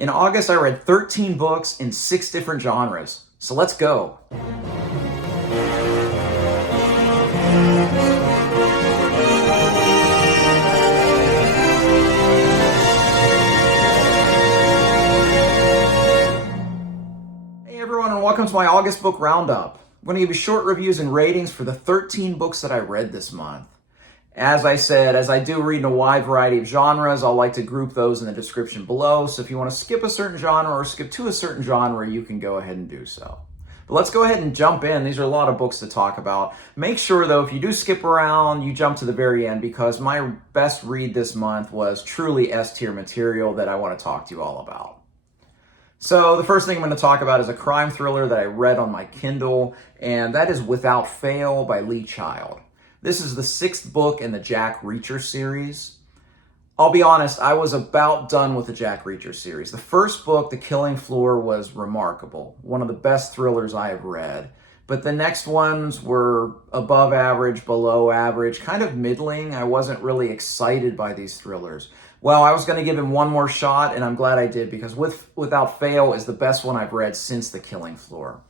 In August, I read 13 books in 6 different genres. So let's go. Hey everyone, and welcome to my August book roundup. I'm going to give you short reviews and ratings for the 13 books that I read this month. As I said, as I do read in a wide variety of genres, I'll like to group those in the description below. So if you want to skip a certain genre or skip to a certain genre, you can go ahead and do so. But let's go ahead and jump in. These are a lot of books to talk about. Make sure, though, if you do skip around, you jump to the very end, because my best read this month was truly S-tier material that I want to talk to you all about. So the first thing I'm going to talk about is a crime thriller that I read on my Kindle, and that is Without Fail by Lee Child. This is the 6th book in the Jack Reacher series. I'll be honest, I was about done with the Jack Reacher series. The first book, The Killing Floor, was remarkable. One of the best thrillers I have read. But the next ones were above average, below average, kind of middling. I wasn't really excited by these thrillers. Well, I was going to give him one more shot, and I'm glad I did, because Without Fail is the best one I've read since The Killing Floor.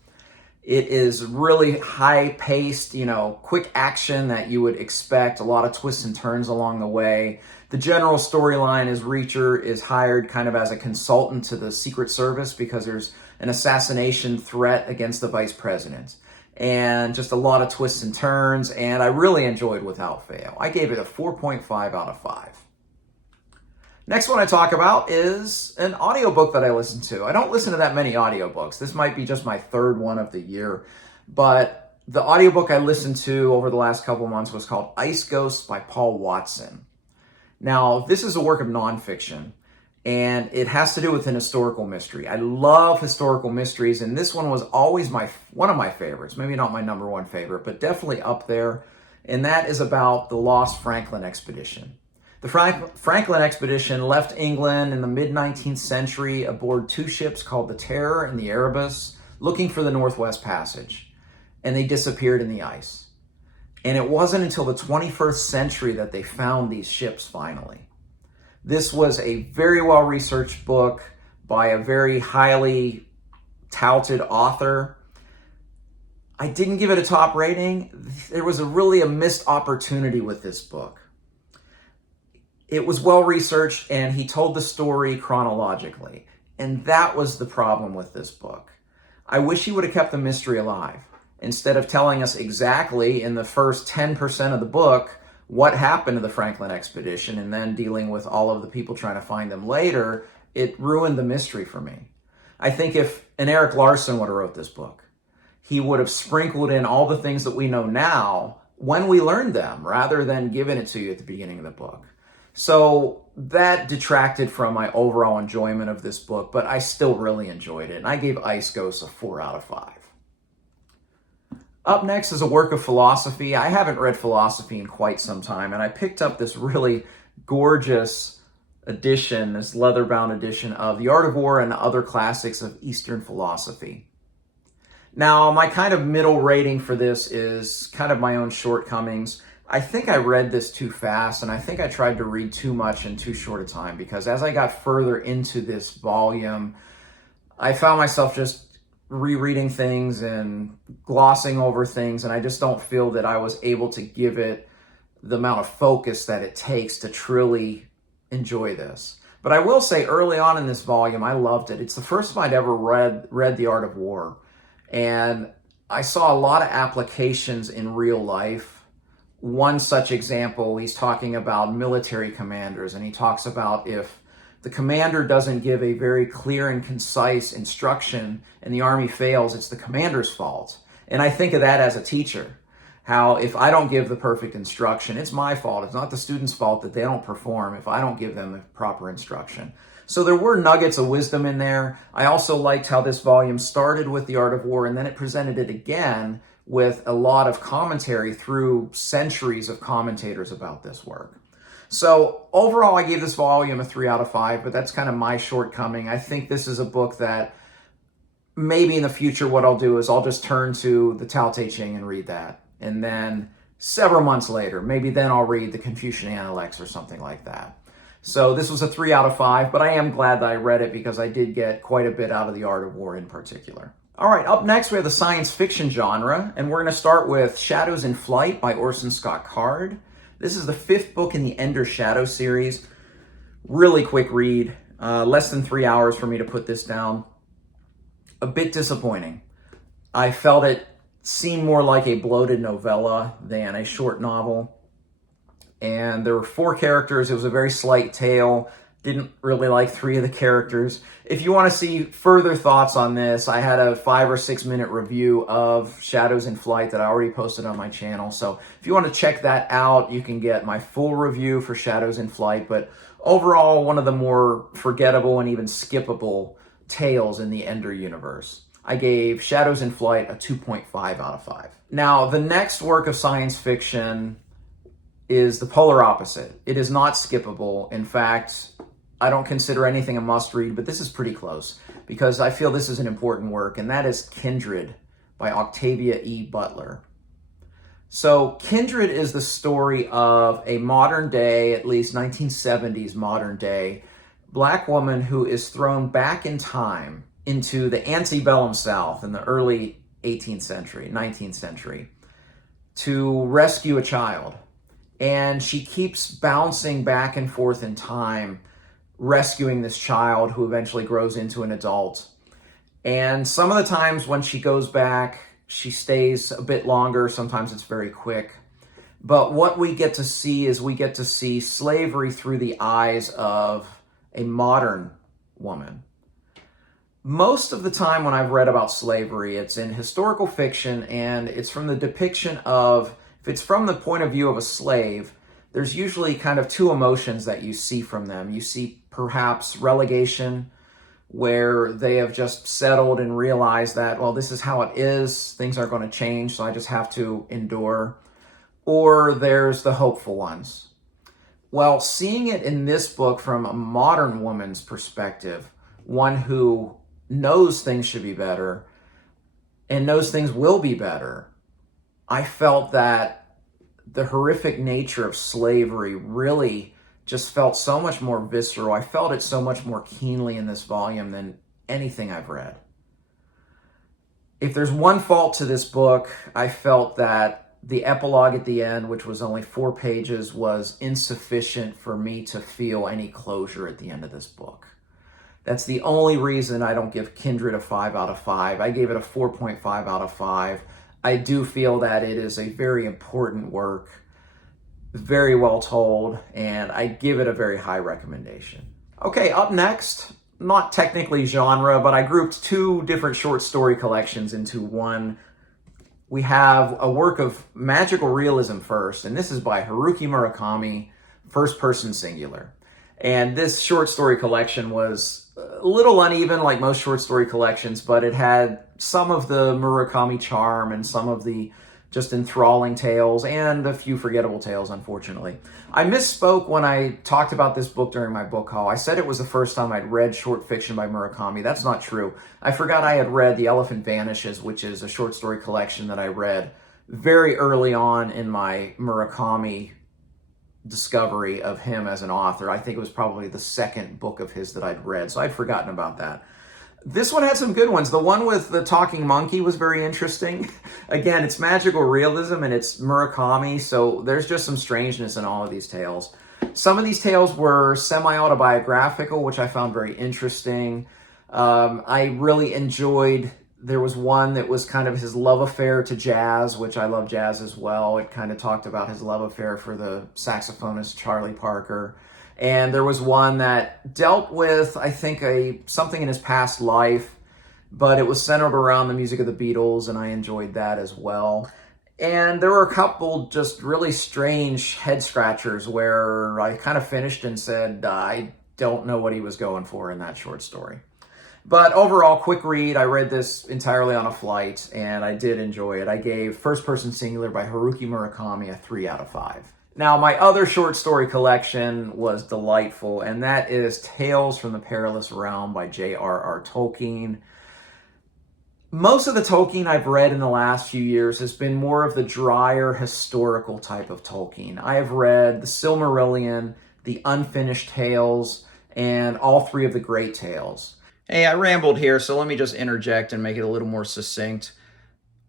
It is really high-paced, quick action that you would expect, a lot of twists and turns along the way. The general storyline is Reacher is hired kind of as a consultant to the Secret Service because there's an assassination threat against the vice president. And just a lot of twists and turns, and I really enjoyed Without Fail. I gave it a 4.5 out of 5. Next one I talk about is an audiobook that I listen to. I don't listen to that many audiobooks. This might be just my 3rd one of the year. But the audiobook I listened to over the last couple of months was called Ice Ghosts by Paul Watson. Now, this is a work of nonfiction, and it has to do with an historical mystery. I love historical mysteries, and this one was always one of my favorites. Maybe not my number 1 favorite, but definitely up there. And that is about the Lost Franklin Expedition. The Franklin expedition left England in the mid-19th century aboard 2 ships called the Terror and the Erebus, looking for the Northwest Passage, and they disappeared in the ice. And it wasn't until the 21st century that they found these ships finally. This was a very well-researched book by a very highly touted author. I didn't give it a top rating. There was really a missed opportunity with this book. It was well-researched, and he told the story chronologically. And that was the problem with this book. I wish he would have kept the mystery alive. Instead of telling us exactly in the first 10% of the book what happened to the Franklin expedition and then dealing with all of the people trying to find them later, it ruined the mystery for me. I think if an Eric Larson would have wrote this book, he would have sprinkled in all the things that we know now when we learned them, rather than giving it to you at the beginning of the book. So that detracted from my overall enjoyment of this book, but I still really enjoyed it, and I gave Ice Ghosts a 4 out of 5. Up next is a work of philosophy. I haven't read philosophy in quite some time, and I picked up this really gorgeous edition, this leather-bound edition of The Art of War and Other Classics of Eastern Philosophy. Now, my kind of middle rating for this is kind of my own shortcomings. I think I read this too fast, and I think I tried to read too much in too short a time, because as I got further into this volume, I found myself just rereading things and glossing over things, and I just don't feel that I was able to give it the amount of focus that it takes to truly enjoy this. But I will say, early on in this volume, I loved it. It's the first time I'd ever read The Art of War, and I saw a lot of applications in real life. One such example, he's talking about military commanders, and he talks about if the commander doesn't give a very clear and concise instruction and the army fails, it's the commander's fault. And I think of that as a teacher, how if I don't give the perfect instruction, it's my fault. It's not the student's fault that they don't perform if I don't give them the proper instruction. So there were nuggets of wisdom in there. I also liked how this volume started with The Art of War, and then it presented it again with a lot of commentary through centuries of commentators about this work. So overall, I gave this volume a 3 out of 5, but that's kind of my shortcoming. I think this is a book that maybe in the future what I'll do is I'll just turn to the Tao Te Ching and read that. And then several months later, maybe then I'll read the Confucian Analects or something like that. So this was a 3 out of 5, but I am glad that I read it because I did get quite a bit out of The Art of War in particular. All right, up next we have the science fiction genre, and we're going to start with Shadows in Flight by Orson Scott Card. This is the 5th book in the Ender Shadow series. Really quick read, less than 3 hours for me to put this down. A bit disappointing. I felt it seemed more like a bloated novella than a short novel. And there were 4 characters. It was a very slight tale. Didn't really like 3 of the characters. If you want to see further thoughts on this, I had a 5 or 6 minute review of Shadows in Flight that I already posted on my channel. So if you want to check that out, you can get my full review for Shadows in Flight. But overall, one of the more forgettable and even skippable tales in the Ender universe. I gave Shadows in Flight a 2.5 out of 5. Now, the next work of science fiction is the polar opposite. It is not skippable. In fact, I don't consider anything a must-read, but this is pretty close because I feel this is an important work, and that is Kindred by Octavia E. Butler. So Kindred is the story of a modern day, at least 1970s modern day, Black woman who is thrown back in time into the antebellum South in the early 18th century, 19th century, to rescue a child. And she keeps bouncing back and forth in time, rescuing this child who eventually grows into an adult. And some of the times when she goes back, she stays a bit longer. Sometimes it's very quick. But what we get to see is we get to see slavery through the eyes of a modern woman. Most of the time when I've read about slavery, it's in historical fiction, and it's from the depiction of, if it's from the point of view of a slave, there's usually kind of 2 emotions that you see from them. You see perhaps relegation, where they have just settled and realized that, well, this is how it is, things aren't going to change, so I just have to endure. Or there's the hopeful ones. Well, seeing it in this book from a modern woman's perspective, one who knows things should be better and knows things will be better, I felt that the horrific nature of slavery really just felt so much more visceral. I felt it so much more keenly in this volume than anything I've read. If there's one fault to this book, I felt that the epilogue at the end, which was only 4 pages, was insufficient for me to feel any closure at the end of this book. That's the only reason I don't give Kindred a 5 out of 5. I gave it a 4.5 out of 5. I do feel that it is a very important work, very well told, and I give it a very high recommendation. Okay, up next, not technically genre, but I grouped 2 different short story collections into one. We have a work of magical realism first, and this is by Haruki Murakami, first person singular. And this short story collection was a little uneven, like most short story collections, but it had some of the Murakami charm and some of the just enthralling tales and a few forgettable tales, unfortunately. I misspoke when I talked about this book during my book haul. I said it was the first time I'd read short fiction by Murakami. That's not true. I forgot I had read The Elephant Vanishes, which is a short story collection that I read very early on in my Murakami discovery of him as an author. I think it was probably the second book of his that I'd read, so I'd forgotten about that. This one had some good ones. The one with the talking monkey was very interesting. Again, it's magical realism and it's Murakami, so there's just some strangeness in all of these tales. Some of these tales were semi-autobiographical, which I found very interesting. I really enjoyed, there was one that was kind of his love affair to jazz, which I love jazz as well. It kind of talked about his love affair for the saxophonist Charlie Parker. And there was one that dealt with, I think, something in his past life, but it was centered around the music of the Beatles, and I enjoyed that as well. And there were a couple just really strange head scratchers where I kind of finished and said, I don't know what he was going for in that short story. But overall, quick read. I read this entirely on a flight, and I did enjoy it. I gave First Person Singular by Haruki Murakami a 3 out of 5. Now, my other short story collection was delightful, and that is Tales from the Perilous Realm by J.R.R. Tolkien. Most of the Tolkien I've read in the last few years has been more of the drier, historical type of Tolkien. I have read The Silmarillion, the unfinished tales, and all three of the great tales. Hey, I rambled here, so let me just interject and make it a little more succinct.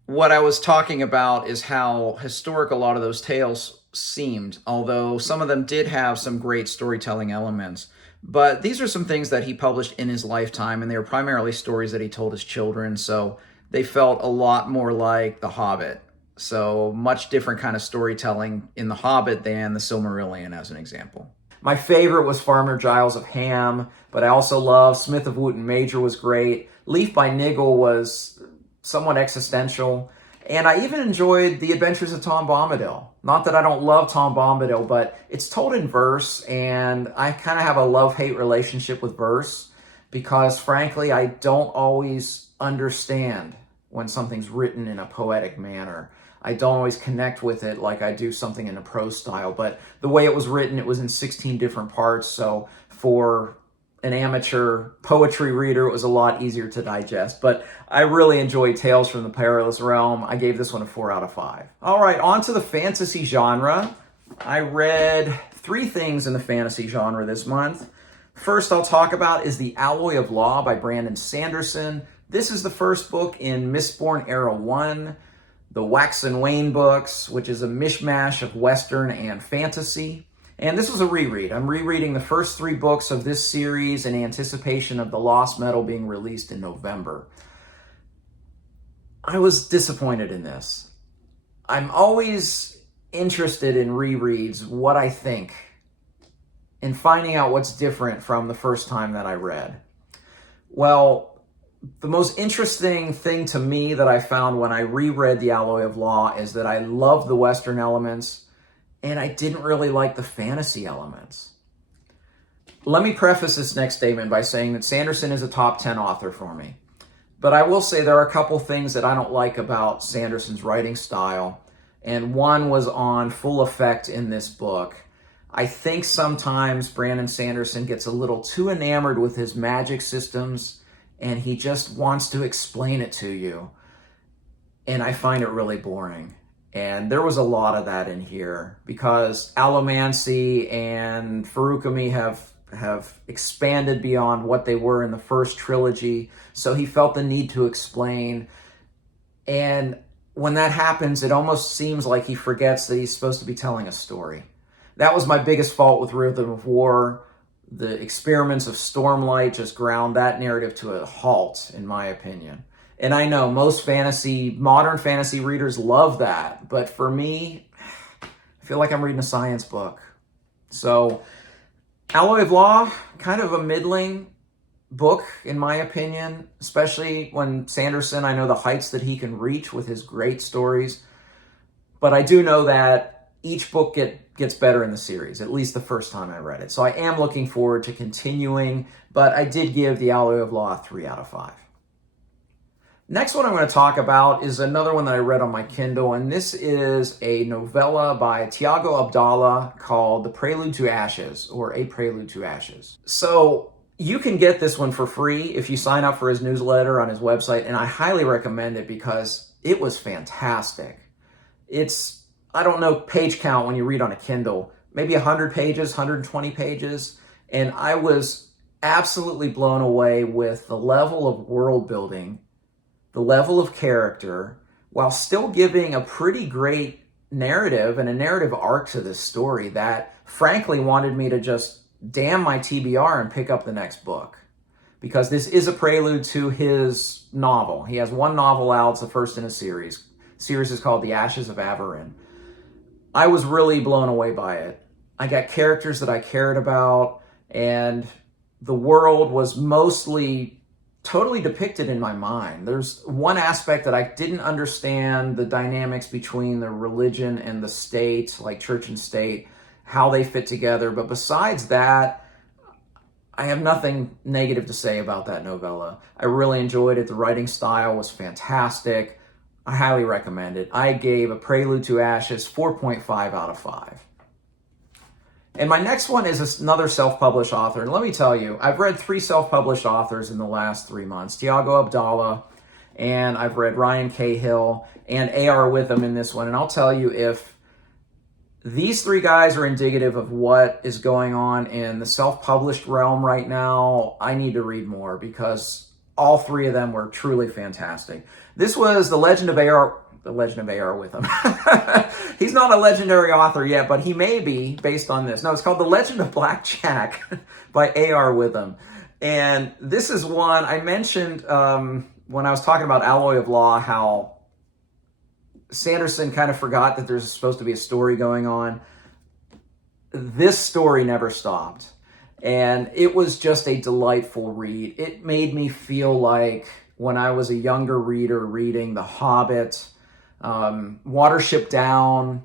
What I was talking about is how historic a lot of those tales seemed, although some of them did have some great storytelling elements. But these are some things that he published in his lifetime, and they were primarily stories that he told his children, so they felt a lot more like The Hobbit. So much different kind of storytelling in The Hobbit than The Silmarillion, as an example. My favorite was Farmer Giles of Ham, but I also love Smith of Wootton Major was great. Leaf by Niggle was somewhat existential. And I even enjoyed The Adventures of Tom Bombadil. Not that I don't love Tom Bombadil, but it's told in verse, and I kind of have a love-hate relationship with verse because, frankly, I don't always understand when something's written in a poetic manner. I don't always connect with it like I do something in a prose style, but the way it was written, it was in 16 different parts, so for an amateur poetry reader, it was a lot easier to digest. But I really enjoyed Tales from the Perilous Realm. I gave this one a 4 out of 5. All right, on to the fantasy genre. I read 3 things in the fantasy genre this month. First I'll talk about is The Alloy of Law by Brandon Sanderson. This is the first book in Mistborn Era 1, the Wax and Wane books, which is a mishmash of Western and fantasy. And this was a reread. I'm rereading the first 3 books of this series in anticipation of The Lost Metal being released in November. I was disappointed in this. I'm always interested in rereads, what I think, and finding out what's different from the first time that I read. Well, the most interesting thing to me that I found when I reread The Alloy of Law is that I love the Western elements, and I didn't really like the fantasy elements. Let me preface this next statement by saying that Sanderson is a top 10 author for me. But I will say there are a couple things that I don't like about Sanderson's writing style, and one was on full effect in this book. I think sometimes Brandon Sanderson gets a little too enamored with his magic systems, and he just wants to explain it to you. And I find it really boring. And there was a lot of that in here because allomancy and Feruchemy have expanded beyond what they were in the first trilogy. So he felt the need to explain. And when that happens, it almost seems like he forgets that he's supposed to be telling a story. That was my biggest fault with Rhythm of War. The experiments of Stormlight just ground that narrative to a halt, in my opinion. And I know most modern fantasy readers love that, but for me, I feel like I'm reading a science book. So, Alloy of Law, kind of a middling book, in my opinion, especially when Sanderson, I know the heights that he can reach with his great stories. But I do know that each book gets better in the series, at least the first time I read it. So I am looking forward to continuing, but I did give The Alloy of Law a 3 out of 5. Next one I'm going to talk about is another one that I read on my Kindle, and this is a novella by Tiago Abdallah called The Prelude to Ashes, or A Prelude to Ashes. So you can get this one for free if you sign up for his newsletter on his website, and I highly recommend it because it was fantastic. It's, I don't know page count when you read on a Kindle, maybe 100 pages, 120 pages, and I was absolutely blown away with the level of world building, the level of character, while still giving a pretty great narrative and a narrative arc to this story that frankly wanted me to just damn my TBR and pick up the next book. Because this is a prelude to his novel. He has one novel out, it's the first in a series. The series is called The Ashes of Averin. I was really blown away by it. I got characters that I cared about, and the world was mostly totally depicted in my mind. There's one aspect that I didn't understand, the dynamics between the religion and the state, like church and state, how they fit together. But besides that, I have nothing negative to say about that novella. I really enjoyed it. The writing style was fantastic. I highly recommend it. I gave A Prelude to Ashes 4.5 out of 5. And my next one is another self-published author. And let me tell you, I've read 3 self-published authors in the last 3 months. Tiago Abdallah, and I've read Ryan Cahill, and A.R. Witham in this one. And I'll tell you, if These three guys are indicative of what is going on in the self-published realm right now. I need to read more because all three of them were truly fantastic. This was The Legend of A.R. Witham. He's not a legendary author yet, but he may be based on this. No, it's called The Legend of Blackjack by A.R. Witham. And this is one I mentioned when I was talking about Alloy of Law, how Sanderson kind of forgot that there's supposed to be a story going on. This story never stopped. And it was just a delightful read. It made me feel like when I was a younger reader reading The Hobbit, Watership Down,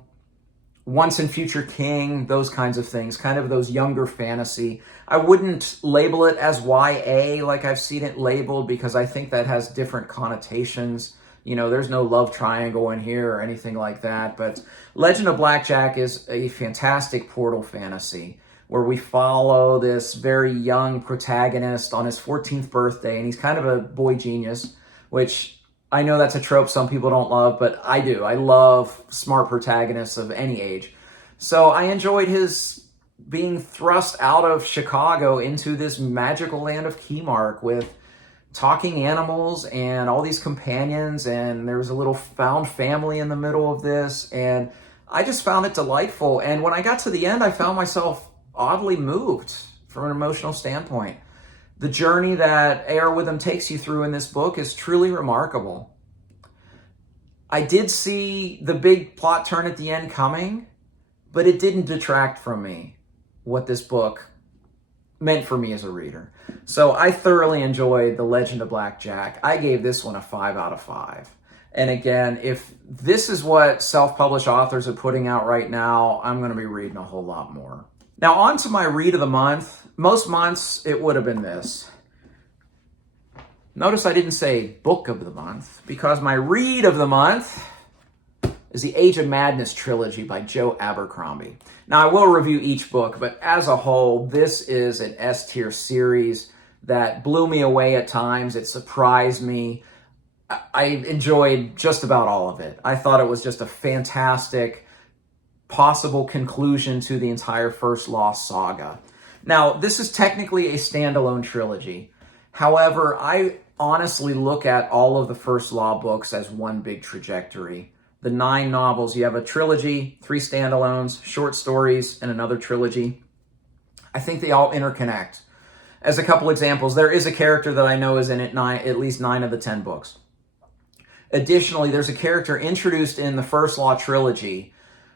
Once and Future King, those kinds of things, kind of those younger fantasy. I wouldn't label it as YA like I've seen it labeled because I think that has different connotations. You know, there's no love triangle in here or anything like that. But Legend of Blackjack is a fantastic portal fantasy where we follow this very young protagonist on his 14th birthday, and he's kind of a boy genius, which I know that's a trope some people don't love, but I do. I love smart protagonists of any age. So I enjoyed his being thrust out of Chicago into this magical land of Keymark with talking animals and all these companions, and there was a little found family in the middle of this, and I just found it delightful. And when I got to the end, I found myself oddly moved from an emotional standpoint. The journey that A.R. Witham takes you through in this book is truly remarkable. I did see the big plot turn at the end coming, but it didn't detract from me what this book meant for me as a reader. So I thoroughly enjoyed The Legend of Blackjack. I gave this one a 5 out of 5. And again, if this is what self-published authors are putting out right now, I'm going to be reading a whole lot more. Now on to my read of the month. Most months it would have been this. Notice I didn't say book of the month because my read of the month is the Age of Madness trilogy by Joe Abercrombie. Now, I will review each book, but as a whole, this is an S-tier series that blew me away at times. It surprised me. I enjoyed just about all of it. I thought it was just a fantastic possible conclusion to the entire First Law saga. Now, this is technically a standalone trilogy. However, I honestly look at all of the First Law books as one big trajectory. The 9 novels, you have a trilogy, 3 standalones, short stories, and another trilogy. I think they all interconnect. As a couple examples, there is a character that I know is in at least 9 of the 10 books. Additionally, there's a character introduced in the First Law trilogy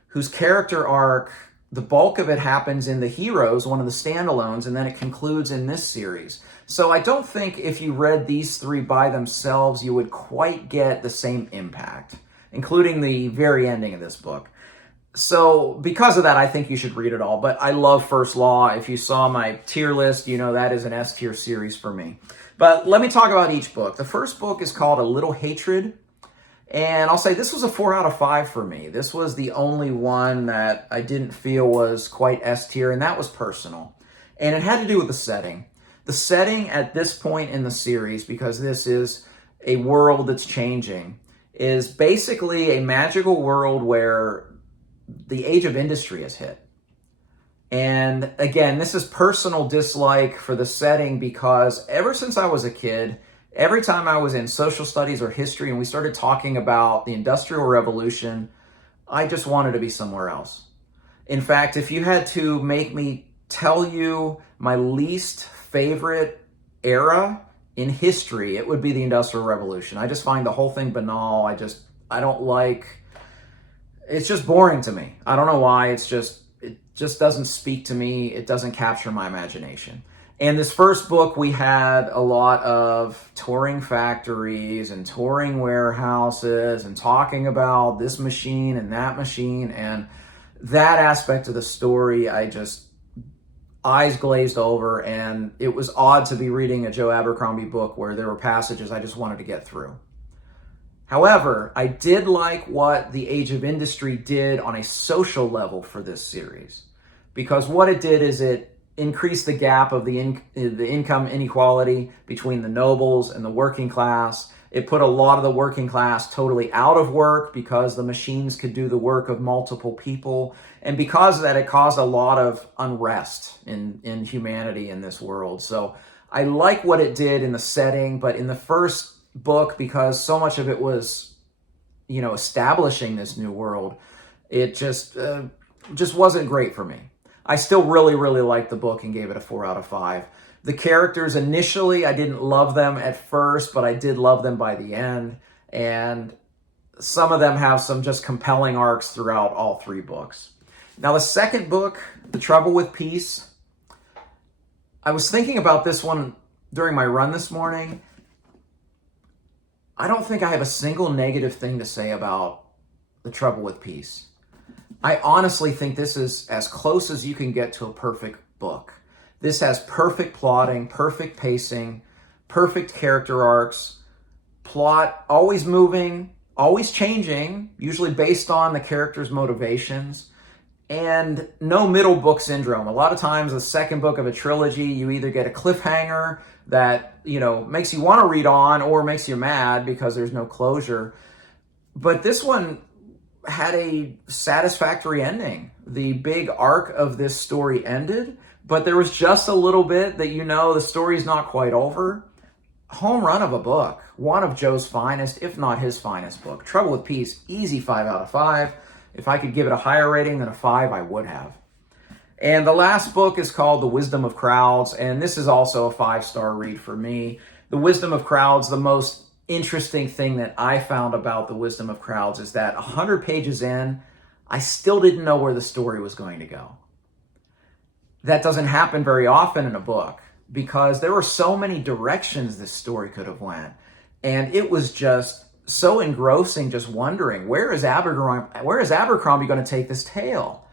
whose character arc, the bulk of it happens in The Heroes, one of the standalones, and then it concludes in this series. So I don't think if you read these 3 by themselves, you would quite get the same impact, including the very ending of this book. So because of that, I think you should read it all. But I love First Law. If you saw my tier list, you know that is an S-tier series for me. But let me talk about each book. The first book is called A Little Hatred. And I'll say this was a 4 out of 5 for me. This was the only one that I didn't feel was quite S-tier, and that was personal. And it had to do with the setting. The setting at this point in the series, because this is a world that's changing, is basically a magical world where the age of industry has hit. And again, this is personal dislike for the setting because ever since I was a kid, every time I was in social studies or history and we started talking about the Industrial Revolution, I just wanted to be somewhere else. In fact, if you had to make me tell you my least favorite era in history, it would be the Industrial Revolution. I just find the whole thing banal. I don't like, it's just boring to me. I don't know why. It just doesn't speak to me. It doesn't capture my imagination. In this first book, we had a lot of touring factories and touring warehouses and talking about this machine and that machine. And that aspect of the story, eyes glazed over, and it was odd to be reading a Joe Abercrombie book where there were passages I just wanted to get through. However, I did like what the Age of Industry did on a social level for this series, because what it did is it increased the gap of the income inequality between the nobles and the working class. It put a lot of the working class totally out of work because the machines could do the work of multiple people. And because of that, it caused a lot of unrest in humanity in this world. So I like what it did in the setting, but in the first book, because so much of it was, establishing this new world, it just wasn't great for me. I still really, really liked the book and gave it a 4 out of 5. The characters initially, I didn't love them at first, but I did love them by the end. And some of them have some just compelling arcs throughout all 3 books. Now, the second book, The Trouble with Peace, I was thinking about this one during my run this morning. I don't think I have a single negative thing to say about The Trouble with Peace. I honestly think this is as close as you can get to a perfect book. This has perfect plotting, perfect pacing, perfect character arcs, plot always moving, always changing, usually based on the character's motivations, and no middle book syndrome. A lot of times, the second book of a trilogy, you either get a cliffhanger that, makes you want to read on or makes you mad because there's no closure. But this one had a satisfactory ending. The big arc of this story ended, but there was just a little bit that the story's not quite over. Home run of a book. One of Joe's finest, if not his finest book. Trouble with Peace, easy 5 out of 5. If I could give it a higher rating than a 5, I would have. And the last book is called The Wisdom of Crowds, and this is also a 5-star read for me. The Wisdom of Crowds, the most interesting thing that I found about The Wisdom of Crowds is that 100 pages in, I still didn't know where the story was going to go. That doesn't happen very often in a book because there were so many directions this story could have went. And it was just so engrossing, just wondering, where is Abercrombie going to take this tale?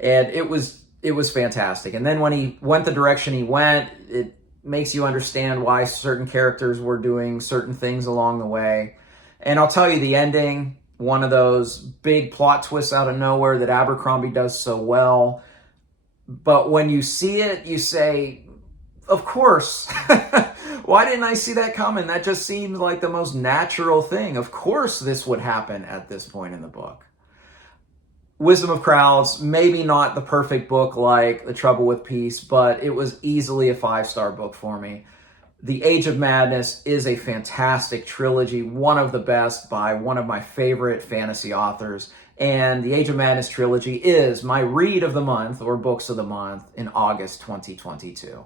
And it was fantastic. And then when he went the direction he went, it makes you understand why certain characters were doing certain things along the way. And I'll tell you, the ending, one of those big plot twists out of nowhere that Abercrombie does so well. But when you see it, you say, of course. Why didn't I see that coming? That just seems like the most natural thing. Of course this would happen at this point in the book. Wisdom of Crowds, maybe not the perfect book like The Trouble with Peace, but it was easily a 5-star book for me. The Age of Madness is a fantastic trilogy, one of the best by one of my favorite fantasy authors. And the Age of Madness trilogy is my read of the month or books of the month in August 2022.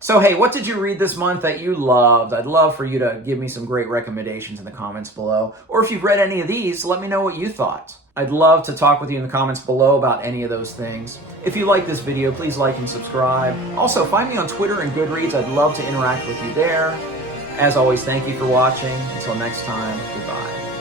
So, hey, what did you read this month that you loved? I'd love for you to give me some great recommendations in the comments below. Or if you've read any of these, let me know what you thought. I'd love to talk with you in the comments below about any of those things. If you like this video, please like and subscribe. Also, find me on Twitter and Goodreads. I'd love to interact with you there. As always, thank you for watching. Until next time, goodbye.